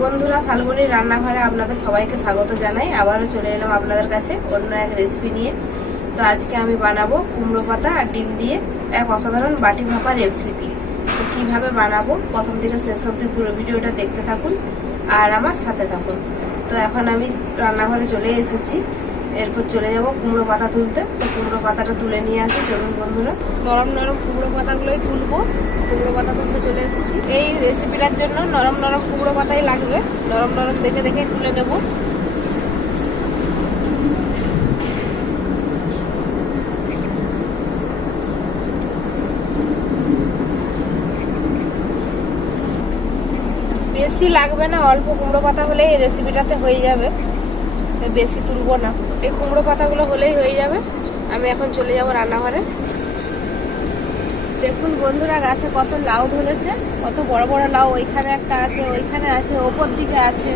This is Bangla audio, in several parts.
বন্ধুরা, ফাল্গুনির রান্নাঘরে আপনাদের সবাইকে স্বাগত জানাই। আবারও চলে এলাম আপনাদের কাছে অন্য এক রেসিপি নিয়ে। তো আজকে আমি বানাবো কুমড়ো পাতা আর ডিম দিয়ে এক অসাধারণ বাটি ভাপা রেসিপি তো কীভাবে বানাবো? প্রথম থেকে শেষ অব্দি পুরো ভিডিওটা দেখতে থাকুন আর আমার সাথে থাকুন। তো এখন আমি রান্নাঘরে চলে এসেছি। এরপর চলে যাব কুমড়ো পাতা তুলতে। তো কুমড়ো পাতাটা তুলে নিয়ে আসি, চলুন বন্ধুরা। নরম নরম কুমড়ো পাতাগুলোই তুলবো। কুমড়ো পাতা তুলতে চলে এসেছি। এই রেসিপিটার জন্য নরম নরম কুমড়ো পাতাই লাগবে। নরম নরম দেখে দেখেই তুলে নেব। বেশি লাগবে না, অল্প কুমড়ো পাতা হলেই এই রেসিপিটাতে হয়ে যাবে। বেশি তুলবো না। এই কুমড়ো পাতাগুলো হলেই হয়ে যাবে। আমি এখন চলে যাব রান্নাঘরে। দেখুন বন্ধুরা, গাছে কত লাউ ধরেছে, কত বড় বড় লাউ ওইখানে একটা আছে, ওইখানে আছে, ওপর দিকে আছে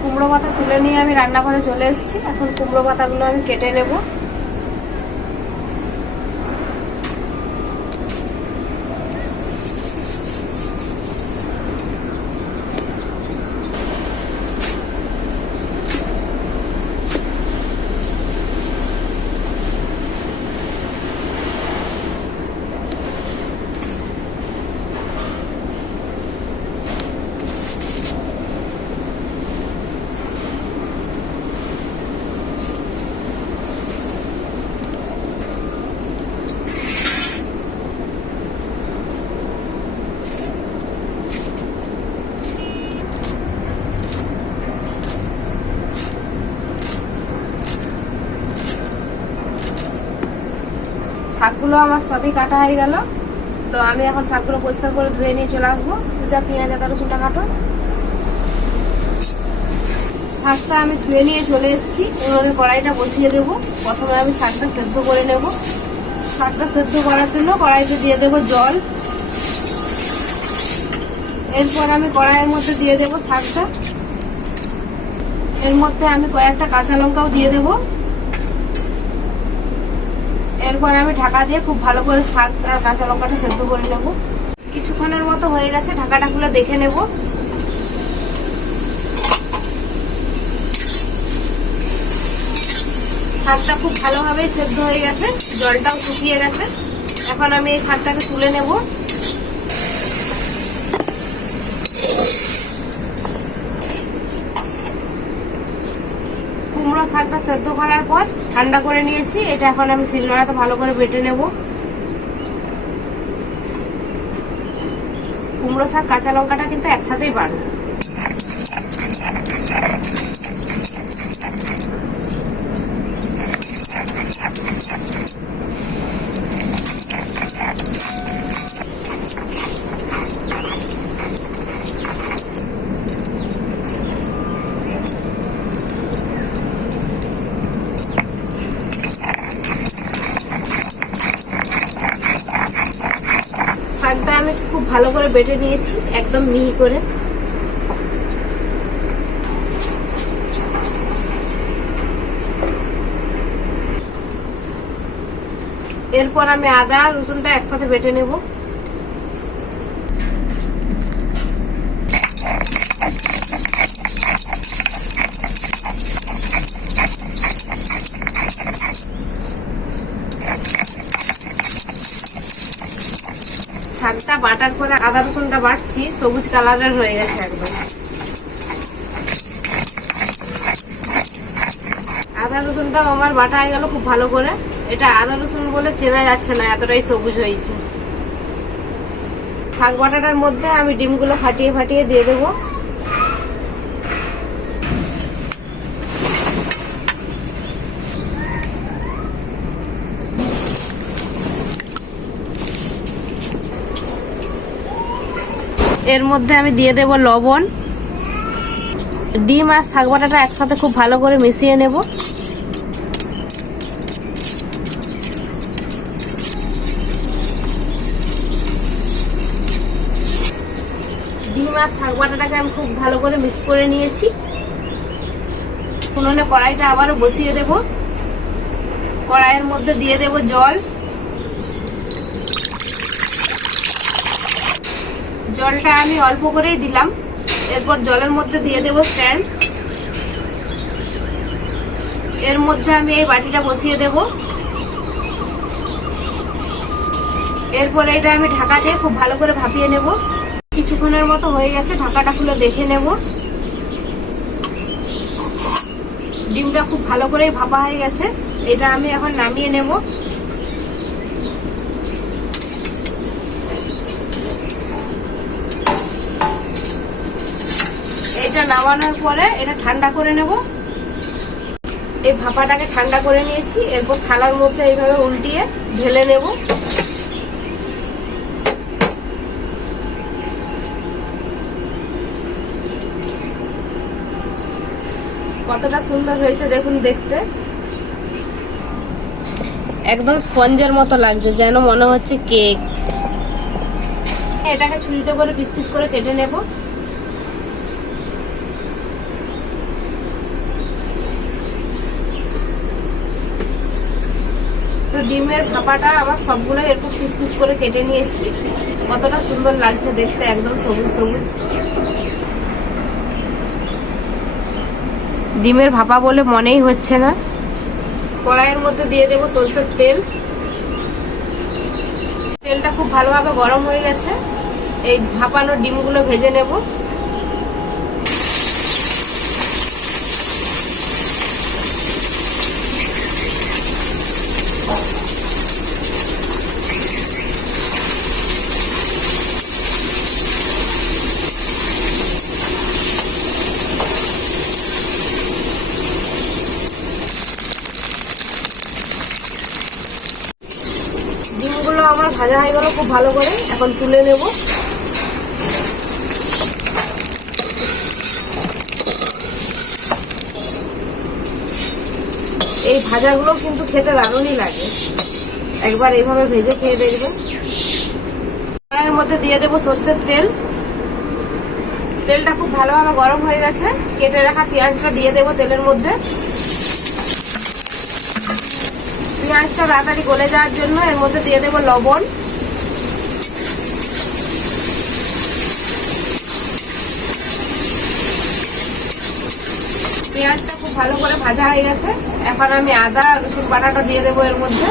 কুমড়ো পাতা তুলে নিয়ে আমি রান্নাঘরে চলে এসেছি। এখন কুমড়ো পাতাগুলো আমি কেটে নেব। শাকগুলো আমার সবই কাটা হয়ে গেল। তো আমি এখন শাকগুলো পরিষ্কার করে ধুয়ে নিয়ে চলে আসব। যা পেঁয়াজ আদা রসুনটা কাটো। শাকটা আমি ধুয়ে নিয়ে চলে এসেছি। এভাবে কড়াইটা বসিয়ে দেবো। প্রথমে আমি শাকটা সেদ্ধ করে নেব। শাকটা সেদ্ধ করার জন্য কড়াইতে দিয়ে দেবো জল। এরপর আমি কড়াইয়ের মধ্যে দিয়ে দেবো শাকটা। এর মধ্যে আমি কয়েকটা কাঁচা লঙ্কাও দিয়ে দেবো। এরপর আমি ঢাকা দিয়ে খুব ভালো করে শাক আর কাঁচা লঙ্কাটা সেদ্ধ করে নেব। কিছুক্ষণের মতো হয়ে গেছে, ঢাকাটা খুলে দেখে নেব। শাকটা খুব ভালোভাবেই সেদ্ধ হয়ে গেছে, জলটাও শুকিয়ে গেছে। এখন আমি এই শাকটাকে তুলে নেব কুমড়ো শাকটা সেদ্ধ করার পর ঠান্ডা করে নিয়েছি। এটা এখন আমি শিলনোড়াতে ভালো করে বেটে নেব। কুমড়ো শাক, কাঁচা লঙ্কাটা কিন্তু একসাথেই বাড়বে শাকটা আমি খুব ভালো করে বেটে নিয়েছি, একদম মিহি করে। এরপর আমি আদা, রসুনটা একসাথে বেটে নেব শাকটা বাটার পরে আদা রসুনটা বাটছি, সবুজ কালারের হয়ে গেছে একদম। আদা রসুনটাও আমার বাটা হয়ে গেল খুব ভালো করে। এটা আদা রসুন বলে চেনা যাচ্ছে না, এতটাই সবুজ হয়েছে। শাক বাটাটার মধ্যে আমি ডিমগুলো ফাটিয়ে ফাটিয়ে দিয়ে দেবো। এর মধ্যে আমি দিয়ে দেব লবণ, ডিম আর শাক বাটাটা একসাথে খুব ভালো করে মিশিয়ে নেব। ডিম আর শাক বাটাটাকে আমি খুব ভালো করে মিক্স করে নিয়েছি। উনুনে কড়াইটা আবারও বসিয়ে দেব। কড়াইয়ের মধ্যে দিয়ে দেব জল। জলটা আমি অল্প করেই দিলাম। এরপর জলের মধ্যে দিয়ে দেব স্ট্যান্ড। এর মধ্যে আমি এই বাটিটা বসিয়ে দেব। এরপরে এটা আমি ঢাকা দিয়ে খুব ভালো করে ভাপিয়ে নেব। কিছুক্ষণের মতো হয়ে গেছে, ঢাকাটা খুলে দেখে নেব। ডিমটা খুব ভালো করেই ভাপা হয়ে গেছে। এটা আমি এখন নামিয়ে নেব। এটা নামানোর পরে এটা ঠান্ডা করে নেব। এই ভাপাটাকে ঠান্ডা করে নিয়েছি এরপর থালার মধ্যে এইভাবে উল্টিয়ে ঢেলে নেব। কতটা সুন্দর হয়েছে দেখুন দেখতে। একদম স্পঞ্জের মতো লাগছে যেন মনে হচ্ছে কেক। এটাকে ছুরিতে করে পিস পিস করে কেটে নেব। তো ডিমের ভাপাটা আমার সবগুলো এরকম পিস করে কেটে নিয়েছি। কতটা সুন্দর লাগছে দেখতে, একদম সবুজ সবুজ। ডিমের ভাপা বলে মনেই হচ্ছে না। কড়াইয়ের মধ্যে দিয়ে দেবো সরষের তেল। তেলটা খুব ভালোভাবে গরম হয়ে গেছে। এই ভাপানো ডিমগুলো ভেজে নেব ডিমগুলো আমার ভাজা হয়ে গেল, খুব ভালো করে। এখন তুলে নেব। এই ভাজাগুলো কিন্তু খেতে দারুণই লাগে। একবার এইভাবে ভেজে খেয়ে দেখবেন। কড়াইয়ের মধ্যে দিয়ে দেবো সর্ষের তেল। তেলটা খুব ভালোভাবে গরম হয়ে গেছে। কেটে রাখা পেঁয়াজটা দিয়ে দেবো তেলের মধ্যে। পেঁয়াজটা তাড়াতাড়ি গলে যাওয়ার জন্য এর মধ্যে দিয়ে দেবো লবণ। পেঁয়াজটা খুব ভালো করে ভাজা হয়ে গেছে। এখন আমি আদা রসুন বাটাটা দিয়ে দেবো এর মধ্যে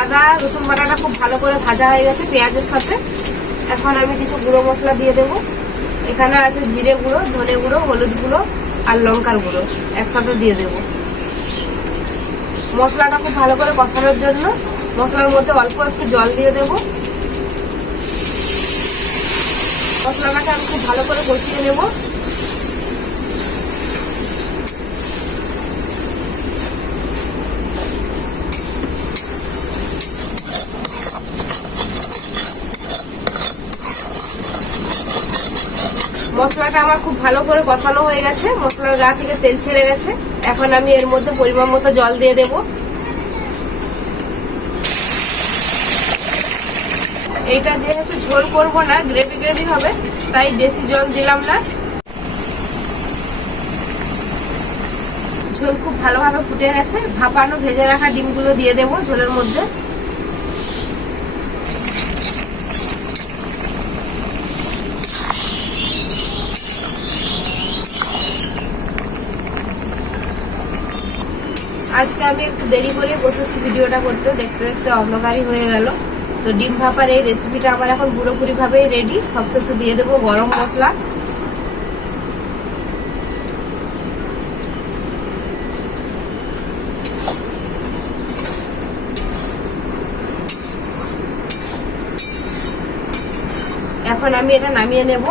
আদা রসুন বাটাটা খুব ভালো করে ভাজা হয়ে গেছে পেঁয়াজের সাথে। এখন আমি কিছু গুঁড়ো মশলা দিয়ে দেব। এখানে আছে জিরে গুঁড়ো, ধনে গুঁড়ো, হলুদ গুঁড়ো আর লঙ্কার গুঁড়ো একসাথে দিয়ে দেব। মশলাটা খুব ভালো করে কষানোর জন্য মশলার মধ্যে অল্প একটু জল দিয়ে দেব। মশলাটাকে আমি খুব ভালো করে কষিয়ে নেব। মশলাটা আমার খুব ভালো করে কষানো হয়ে গেছে। মশলার গা থেকে তেল ছেড়ে গেছে। এখন আমি এর মধ্যে পরিমাণ মতো জল দিয়ে দেব। এইটা যেহেতু ঝোল করব না গ্রেভি গ্রেভি হবে, তাই বেশি জল দিলাম না। ঝোল খুব ভালোভাবে ফুটে গেছে। ভাপানো, ভেজে রাখা ডিমগুলো দিয়ে দেবো ঝোলের মধ্যে আজকে আমি একটু দেরি করে বসেছি ভিডিওটা করতে, দেখতে দেখতে অন্ধকারই হয়ে গেল। তো ডিম ভাপার এই রেসিপিটা আমার এখন পুরোপুরিভাবেই রেডি সবশেষে দিয়ে দেবো গরম মশলা। এখন আমি এটা নামিয়ে নেব।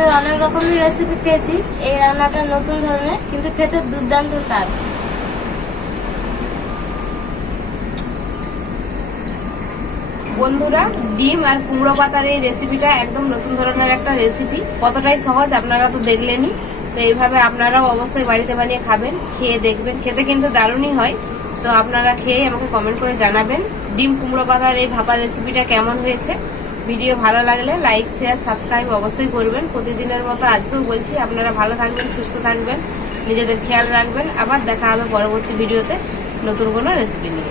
ডিমের অনেক রকমের রেসিপি পেয়েছি এই রান্নাটা নতুন ধরনের, কিন্তু খেতে দুর্দান্ত স্বাদ। বন্ধুরা, ডিম আর কুমড়ো পাতার এই রেসিপিটা একদম নতুন ধরনের একটা রেসিপি কতটাই সহজ আপনারা তো দেখলেনই। তো এইভাবে আপনারাও অবশ্যই বাড়িতে বানিয়ে খাবেন, খেয়ে দেখবেন। খেতে কিন্তু দারুণই হয়। তো আপনারা খেয়ে আমাকে কমেন্ট করে জানাবেন, ডিম, কুমড়ো পাতার এই ভাপা রেসিপিটা কেমন হয়েছে। ভিডিও ভালো লাগলে লাইক শেয়ার সাবস্ক্রাইব অবশ্যই করবেন। প্রতিদিনের মতো আজকেও বলছি, আপনারা ভালো থাকবেন, সুস্থ থাকবেন, নিজেদের খেয়াল রাখবেন। আবার দেখা হবে পরবর্তী ভিডিওতে নতুন কোনো রেসিপি নিয়ে।